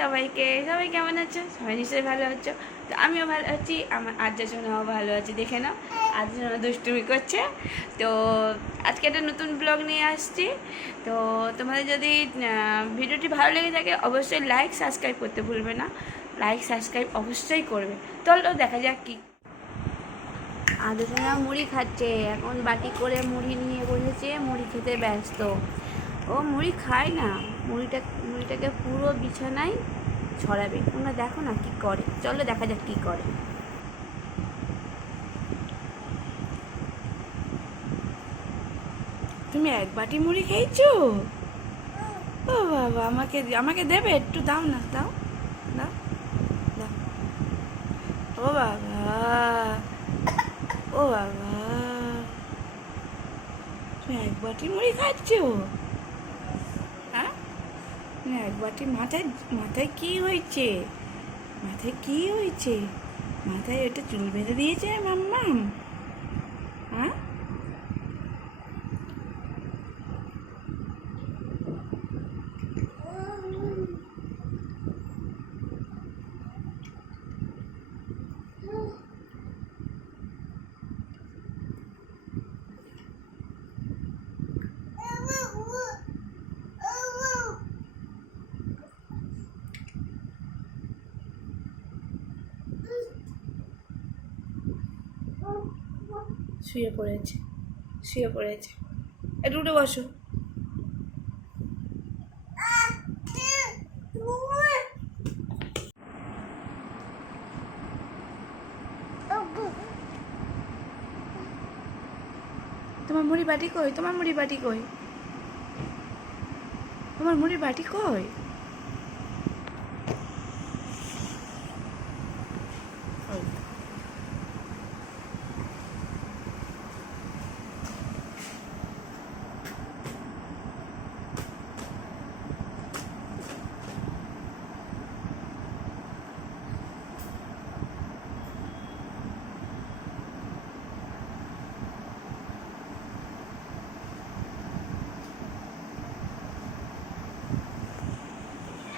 সবাইকে, সবাই কেমন আছো? সবাই নিশ্চয়ই ভালো আছো। তো আমিও ভালো আছি, আমার আর্য ভালো আছে, দেখে নাও। আর্য দুষ্টুমি করছে। তো আজকে একটা নতুন ব্লগ নিয়ে আসছি। তো তোমাদের যদি ভিডিওটি ভালো লেগে থাকে, অবশ্যই লাইক সাবস্ক্রাইব করতে ভুলবে না। লাইক সাবস্ক্রাইব অবশ্যই করবে। চলো দেখা যাক কি। আদর্শনা মুড়ি খাচ্ছে। এখন বাটি করে মুড়ি নিয়ে বসেছে, মুড়ি খেতে ব্যস্ত। ও মুড়ি খায় না। মুড়িটা মুড়িটাকে পুরো বিছানায় ছড়াবে। তোমরা দেখো না কি করে। চলো দেখা যাক কি করে। তুমি এক বাটি মুড়ি খেয়েছো? ও বাবা, আমাকে আমাকে দেবে? একটু দাও না, দাও দাও দাও। ও বাবা ও বাবা। তুমি এক বাটি মুড়ি খাচ্ছ? তুমি একবারটি মাথায় মাথায় কি হয়েছে? মাথায় কি হয়েছে? মাথায় ওটা চুল বেঁধে দিয়েছে, মাম্মাম। হ্যাঁ? শুয়ে পড়েছে শুয়ে পড়েছে। একটু উঠে বসো। তোমার মুড়ি বাটি কই? তোমার মুড়ি বাটি কই? তোমার মুড়ি বাটি কই?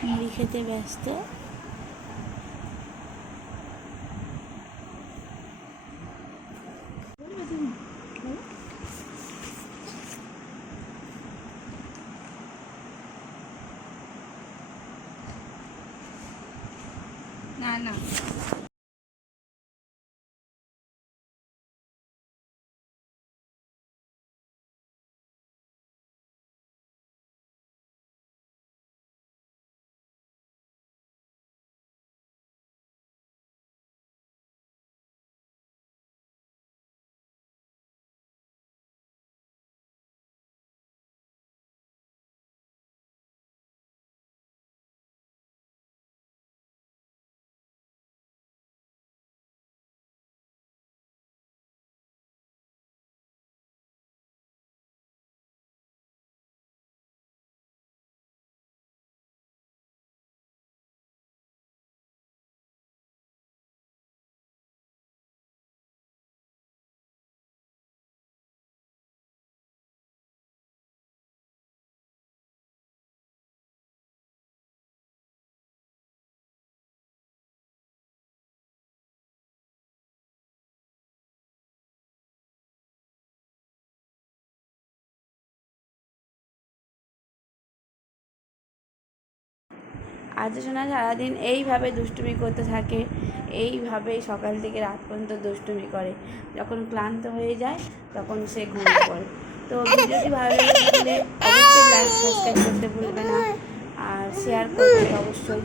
মুড়ি খেতে ব্যস্ত। না না। আজ শোনা সারাদিন এইভাবে দুষ্টুমি করতে থাকে এইভাবেই সকাল থেকে রাত পর্যন্ত দুষ্টুমি করে। যখন ক্লান্ত হয়ে যায় তখন সে ঘুমিয়ে পড়ে তো ভিডিওটি ভালো লেগে থাকলে অবশ্যই লাইক সাবস্ক্রাইব করতে ভুলবে না। আর শেয়ার করতে অবশ্যই।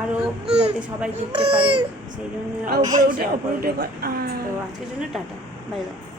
আরও যাতে সবাই দেখতে পারে সেই জন্য করবে। তো আজকের জন্য টাটা বাই বাই